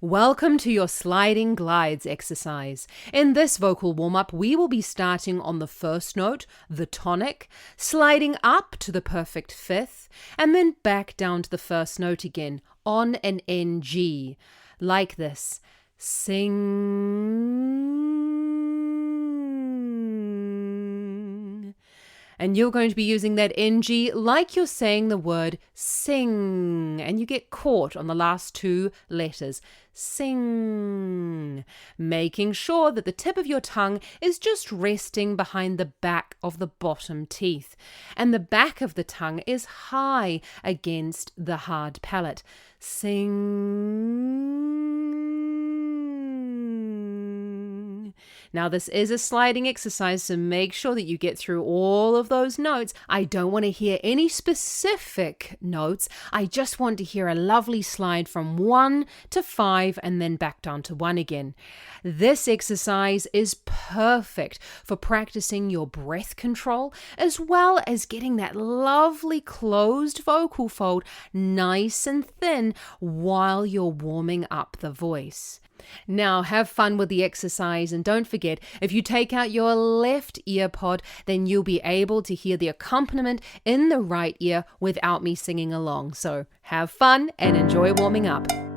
Welcome to your sliding glides exercise. In this vocal warm-up, we will be starting on the first note, the tonic, sliding up to the perfect fifth, and then back down to the first note again on an NG, like this. Sing. And you're going to be using that NG like you're saying the word sing, and you get caught on the last two letters. Sing. Making sure that the tip of your tongue is just resting behind the back of the bottom teeth, and the back of the tongue is high against the hard palate. Sing. Now, this is a sliding exercise, so make sure that you get through all of those notes. I don't want to hear any specific notes. I just want to hear a lovely slide from 1 to 5 and then back down to 1 again. This exercise is perfect for practicing your breath control as well as getting that lovely closed vocal fold nice and thin while you're warming up the voice. Now, have fun with the exercise, and don't forget, if you take out your left ear pod, then you'll be able to hear the accompaniment in the right ear without me singing along. So have fun and enjoy warming up.